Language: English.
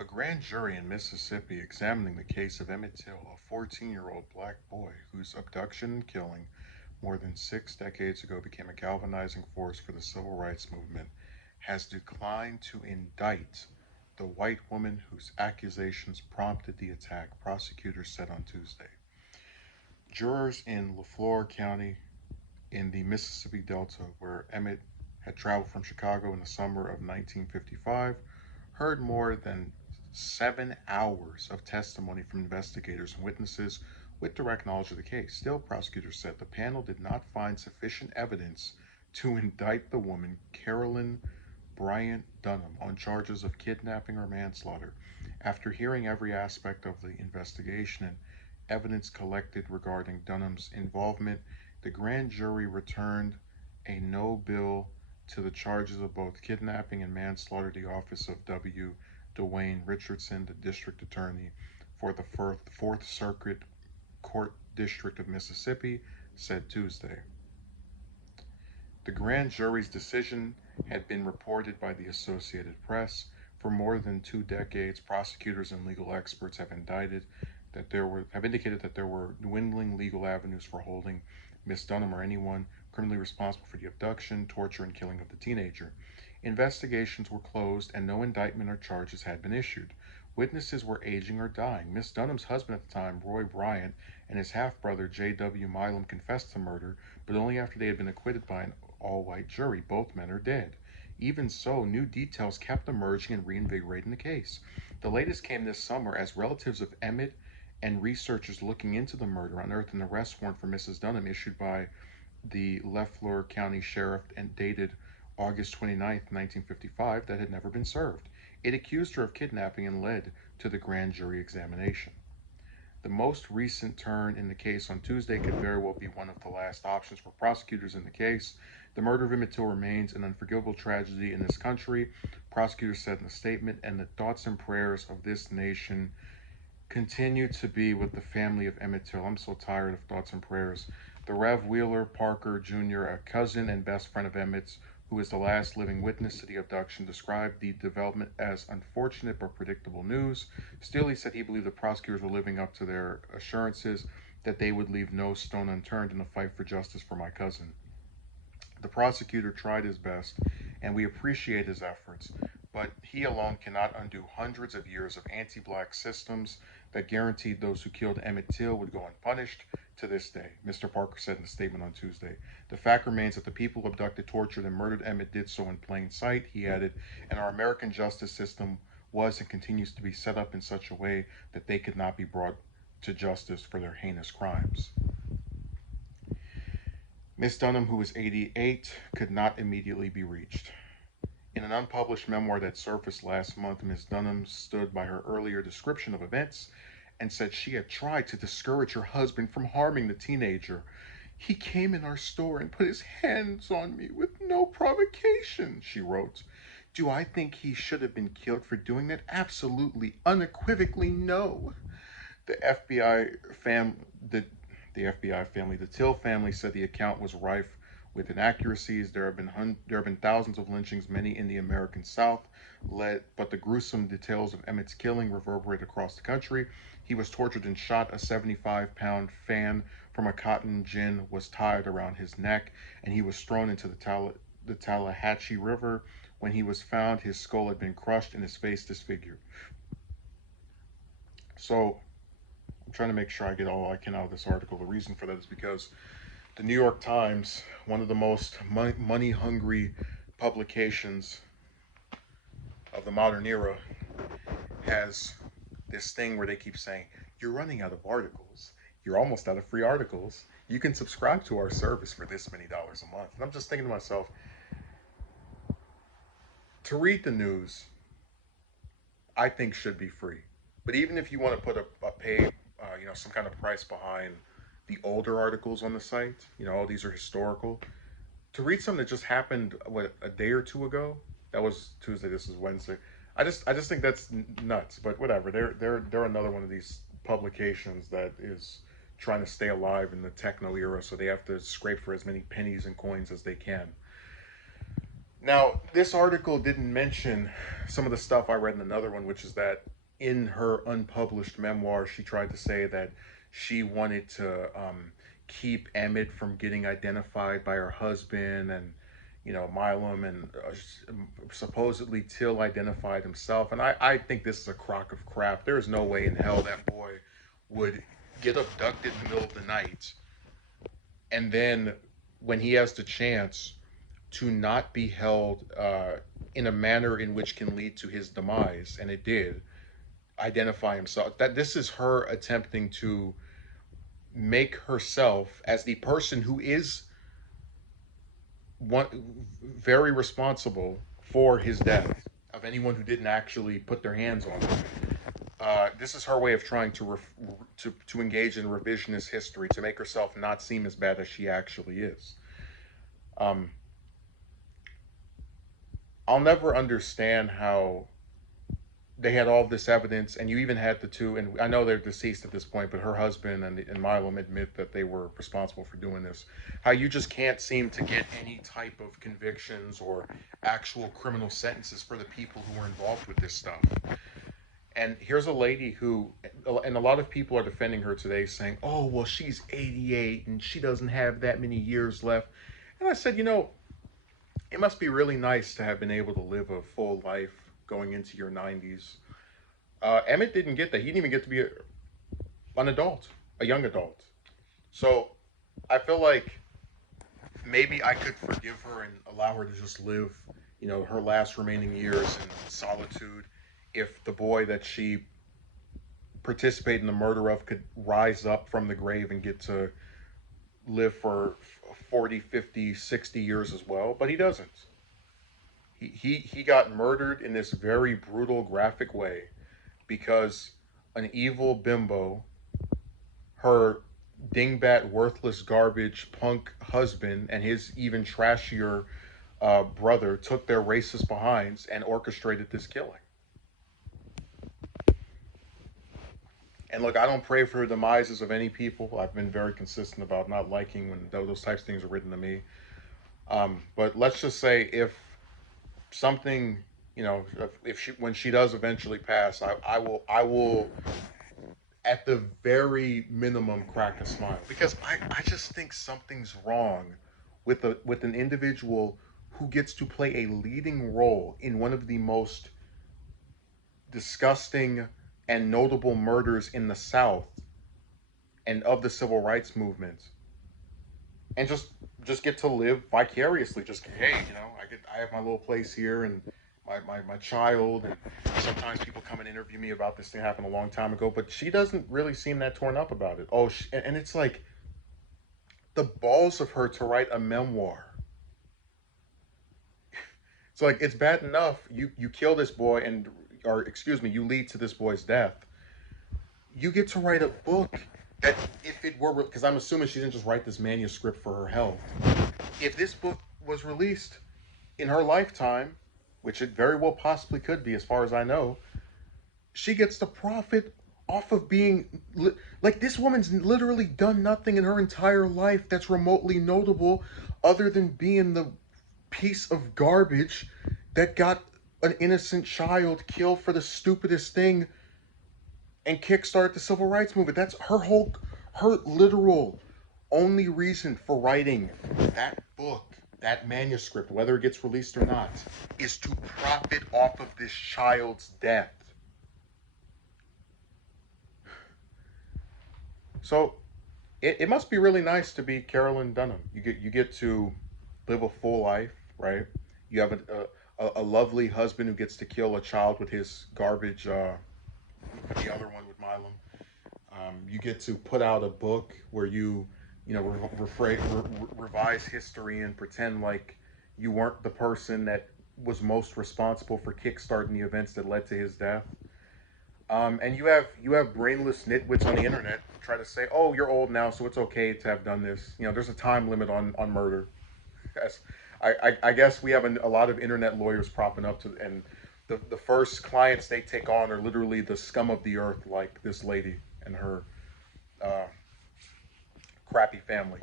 A grand jury in Mississippi examining the case of Emmett Till, a 14-year-old black boy whose abduction and killing more than 6 decades ago became a galvanizing force for the civil rights movement, has declined to indict the white woman whose accusations prompted the attack, prosecutors said on Tuesday. Jurors in Lafleur County in the Mississippi Delta, where Emmett had traveled from Chicago in the summer of 1955, heard more than 7 hours of testimony from investigators and witnesses with direct knowledge of the case. Still, prosecutors said the panel did not find sufficient evidence to indict the woman, Carolyn Bryant Dunham, on charges of kidnapping or manslaughter. After hearing every aspect of the investigation and evidence collected regarding Dunham's involvement, the grand jury returned a no bill to the charges of both kidnapping and manslaughter. The office of W. Dwayne Richardson, the district attorney for the Fourth Circuit Court District of Mississippi, said Tuesday. The grand jury's decision had been reported by the Associated Press. For more than 2 decades, prosecutors and legal experts have indicated that there were dwindling legal avenues for holding Miss Dunham or anyone criminally responsible for the abduction, torture, and killing of the teenager. Investigations were closed and no indictment or charges had been issued. Witnesses were aging or dying. Miss Dunham's husband at the time, Roy Bryant, and his half-brother, J.W. Milam, confessed to murder, but only after they had been acquitted by an all-white jury. Both men are dead. Even so, new details kept emerging and reinvigorating the case. The latest came this summer as relatives of Emmett and researchers looking into the murder unearthed an arrest warrant for Mrs. Dunham issued by the Leflore County Sheriff and dated August 29, 1955, that had never been served. It accused her of kidnapping and led to the grand jury examination. The most recent turn in the case on Tuesday could very well be one of the last options for prosecutors in the case. The murder of Emmett Till remains an unforgivable tragedy in this country, prosecutors said in a statement, and the thoughts and prayers of this nation continue to be with the family of Emmett Till. I'm so tired of thoughts and prayers. The Rev. Wheeler Parker Jr., a cousin and best friend of Emmett's, who is the last living witness to the abduction, described the development as unfortunate but predictable news. Still, he said he believed the prosecutors were living up to their assurances that they would leave no stone unturned in the fight for justice for my cousin. The prosecutor tried his best, and we appreciate his efforts, but he alone cannot undo hundreds of years of anti black systems that guaranteed those who killed Emmett Till would go unpunished to this day, Mr. Parker said in a statement on Tuesday. The fact remains that the people who abducted, tortured, and murdered Emmett did so in plain sight, he added, and our American justice system was and continues to be set up in such a way that they could not be brought to justice for their heinous crimes. Miss Dunham, who was 88, could not immediately be reached. In an unpublished memoir that surfaced last month, Ms. Dunham stood by her earlier description of events and said she had tried to discourage her husband from harming the teenager. He came in our store and put his hands on me with no provocation, she wrote. Do I think he should have been killed for doing that? Absolutely, unequivocally, no. The FBI fam the the FBI family, the Till family, said the account was rife with inaccuracies. There have been thousands of lynchings, many in the American South, but the gruesome details of Emmett's killing reverberate across the country. He was tortured and shot. A 75-pound fan from a cotton gin was tied around his neck, and he was thrown into the Tallahatchie River. When he was found, his skull had been crushed and his face disfigured. So I'm trying to make sure I get all I can out of this article. The reason for that is because the New York Times, one of the most money hungry publications of the modern era, has this thing where they keep saying, you're running out of articles. You're almost out of free articles. You can subscribe to our service for this many dollars a month. And I'm just thinking to myself, to read the news, I think should be free. But even if you want to put a pay, some kind of price behind the older articles on the site, all these are historical. To read something that just happened a day or two ago, that was Tuesday. This is Wednesday. I just think that's nuts. But whatever. They're another one of these publications that is trying to stay alive in the techno era, so they have to scrape for as many pennies and coins as they can. Now, this article didn't mention some of the stuff I read in another one, which is that in her unpublished memoir, she tried to say that she wanted to keep Emmett from getting identified by her husband and, Milam, and supposedly Till identified himself. And I think this is a crock of crap. There is no way in hell that boy would get abducted in the middle of the night and then when he has the chance to not be held in a manner in which can lead to his demise, and it did identify himself. That this is her attempting to make herself as the person who is one very responsible for his death of anyone who didn't actually put their hands on him. This is her way of trying to engage in revisionist history to make herself not seem as bad as she actually is. Um, I'll never understand how they had all this evidence, and you even had the two, and I know they're deceased at this point, but her husband and Milam admit that they were responsible for doing this. How you just can't seem to get any type of convictions or actual criminal sentences for the people who were involved with this stuff. And here's a lady who, and a lot of people are defending her today, saying, "Oh, well, she's 88 and she doesn't have that many years left." And I said, it must be really nice to have been able to live a full life going into your 90s. Emmett didn't get that. He didn't even get to be an adult, a young adult. So I feel like maybe I could forgive her and allow her to just live, her last remaining years in solitude if the boy that she participated in the murder of could rise up from the grave and get to live for 40, 50, 60 years as well. But he doesn't. He got murdered in this very brutal, graphic way because an evil bimbo, her dingbat, worthless, garbage, punk husband, and his even trashier brother took their racist behinds and orchestrated this killing. And look, I don't pray for the demises of any people. I've been very consistent about not liking when those types of things are written to me. But let's just say if something, if she when she does eventually pass, I will at the very minimum crack a smile because I just think something's wrong with an individual who gets to play a leading role in one of the most disgusting and notable murders in the South and of the civil rights movement, and just get to live vicariously. Just hey, I have my little place here and my child, and sometimes people come and interview me about this thing happened a long time ago, but she doesn't really seem that torn up about it. And it's like the balls of her to write a memoir. It's like it's bad enough you kill this boy and or excuse me, you lead to this boy's death. You get to write a book that if it were because I'm assuming she didn't just write this manuscript for her health. If this book was released in her lifetime, which it very well possibly could be as far as I know, she gets the profit off of being like this woman's literally done nothing in her entire life that's remotely notable other than being the piece of garbage that got an innocent child killed for the stupidest thing and kickstart the civil rights movement. That's her literal only reason for writing that book, that manuscript, whether it gets released or not, is to profit off of this child's death. So it must be really nice to be Carolyn Dunham. You get to live a full life, right? You have a lovely husband who gets to kill a child with his garbage. The other one with Milam. You get to put out a book where revise history and pretend like you weren't the person that was most responsible for kickstarting the events that led to his death. And you have brainless nitwits on the internet try to say, "Oh, you're old now, so it's okay to have done this." There's a time limit on murder. Yes, I guess we have a lot of internet lawyers propping up to, and the first clients they take on are literally the scum of the earth, like this lady and her uh, crappy family.